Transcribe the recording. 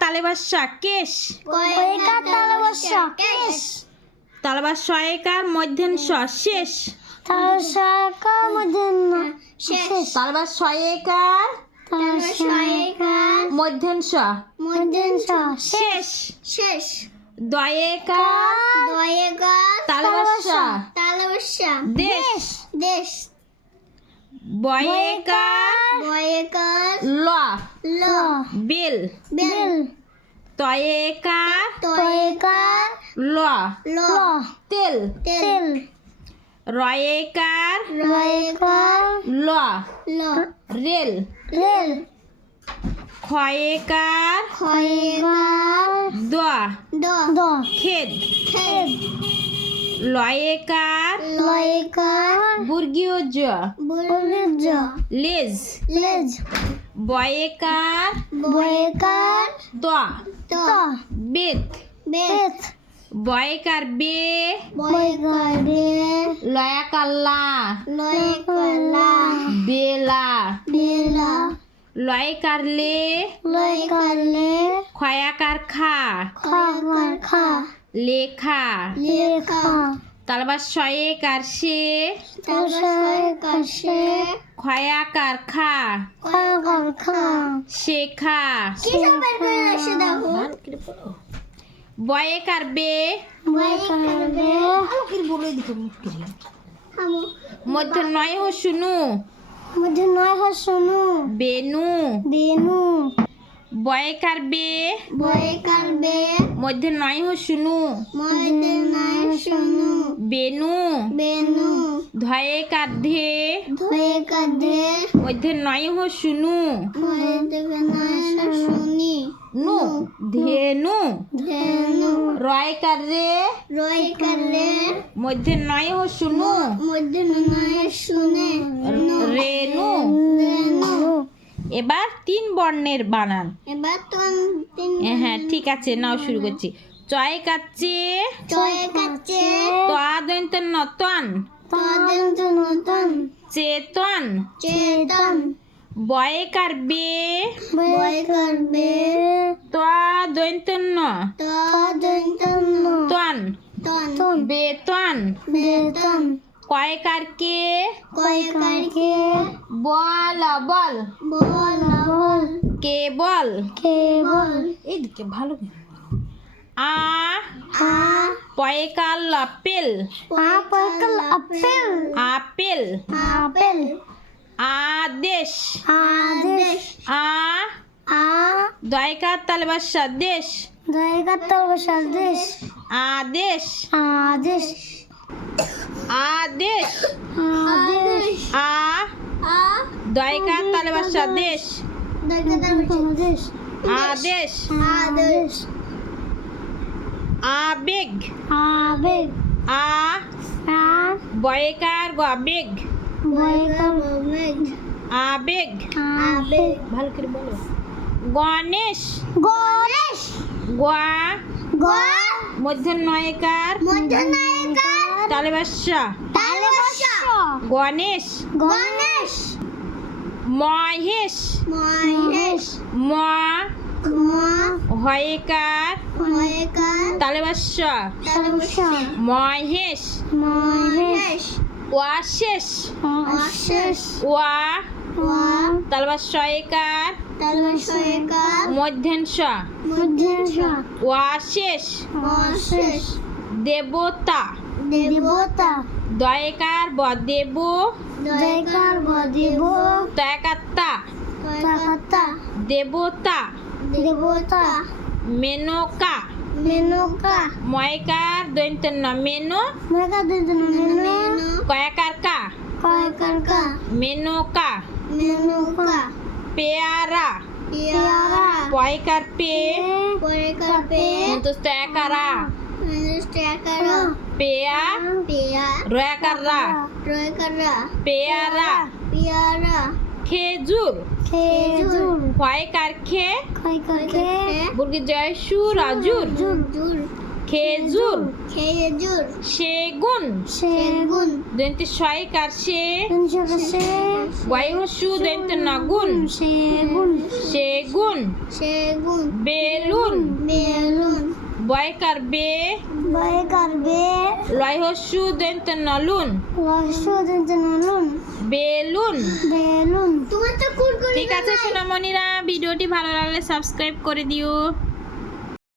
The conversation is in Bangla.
তালেবাসা কেশ। কয়েকার তালেবাসা কেশ। তালবাস শয়েকার মধ্যাংশ শেষ। তালেবাসা মধ্যাহ্ন শেষ। তালবাস শয়েকার তালেবাসা মধ্যাংশ মধ্যাহ্ন শেষ। শেষ। দয়েকার দয়েকার তালেবাসা তালেবাসা দেশ। দেশ। বয়েকার বয়েকার ল ল বিল। বেল। তয়েকার তয়েকার ল ল তেল। তেল। রয়েকার রয়েকার ল ল রেল। রেল। ক্ষয়েকার ক্ষয়েকার দ দ দ খেদ। খেদ। লয়েকার লয়েকার বর্গীয় জ বুর্জ লেজ। লেজ। বয়েকার বয়েকার দ ত বেত। বেত। বয়েকার বে বয়েকার বে লয়াকার লা লয়েকার লা বেলা। বেলা। লয়কার লে লয়েকার লে ক্ষয়াকার খা খাকার খা লেখা। লেখা। তালবাস শয়েকার সে তালেবাসা সে ক্ষয়াকার খা খাকার খা শেখা। কি সব বের করে আসে দেখো। বয়েকার বে বয়েকার বে আমো মধ্য নয় হো শুনু মধ্যে নয় হয় শুনু বেনু। বেনু। বয়েকার বে বয়েকার বে মধ্য নয় হো শুনু মধ্যে নয় শুনু বেনু। বেনু। ধয়েকার ধে ধয়েকার ধে মধ্য নয় হো শুনু মধ্যে নয় শুনি নু ধেনু। ধেনু। রয়কার রে রয়েকার রে মধ্য নয় হো শুনু মধ্যে নয় শুনে রেনু। রেনু। এবার 3 বর্ণের বানান। এবার তো তিন হ্যাঁ ঠিক আছে নাও শুরু করছি। চয় কাচ্চে চয়ে কাচ্ছে তোয়াদন্ত নতন তাদের নতুন চেতন। চেতন। বয়েকার বে বয়েকার বে তোয়াদন্ত তাদের তন তন বেতন। বেতন। কয়কার কে কয়েকার কে বল বল বল বল কেবল। কেবল। এইদিকে ভালো আ আ পয়কার apple apple apple apple. Apple. আদেশ আদেশ। আ আ দয়কার তালবাসা দেশ দয়েকার তালেবাসা দেশ আদেশ আদেশ। আদেশ আদেশ। আ আ দয়কার তালবাসা দেশ দয়েকার তালেবাসা দেশ আদেশ। আদেশ। আবেগ আবেগ। আ আ বয়কার আবেগ বয়েকার আবেগ। আবেগ। আবেগ। ভালো করে বলো। গণেশ গণেশ। গোয়া গ মধ্য নয়কার মধ্যে নায়িকার তালেবাসা তালেবাসা গণেশ। গণেশ। মহেশ মহেশ। ম ম হয়কার হয়েকার তালেবাসা তালেবাসা মহেশ। মহেশ। ওয়াশেষ অশেষ। ওয়া ওয়া তালবাসয়কার তালেবাসায়কার মধ্যাংশ মধ্যেশা ওয়াশেষ। অশেষ। দেবতা দেবতা। দয়কার বদেব দয়কার বদেব তয়কাত্তা তয়কাত্তা দেবতা। দেবতা। মেনকা মেনকা ময়কার দৈন্তন্য মেনো মেকা দুজন মেনো কয়াকার কা কয়কার কা মেনকা মেনকা পেয়ারা পেয়ারা পয়কার পে পরেকার পে মুতস্তয়াকারা মিনিস্টাকারা পেয়া পেয়া রয়াকাররা রয়কারা পেয়ারা পেয়ারা খেজুর খেজুর পয়কার খে কয়কার খে বুর্গি জয় সু রাজুর জুর জুর খেজুর খেজুর সেগুন সেগুন দন্তে ছয়কার সে সে ওয়াইহস্যু দন্তে নগুন সেগুন সেগুন সেগুন বেলুন বেলুন বয়কার বে বয় করবে লয়হস্যু দন্তে নলুন রসুন বেলুন বেলুন তোমার তো কুরকুরি ঠিক আছে সোনামণিরা, ভিডিওটি ভালো লাগলে সাবস্ক্রাইব করে দিও।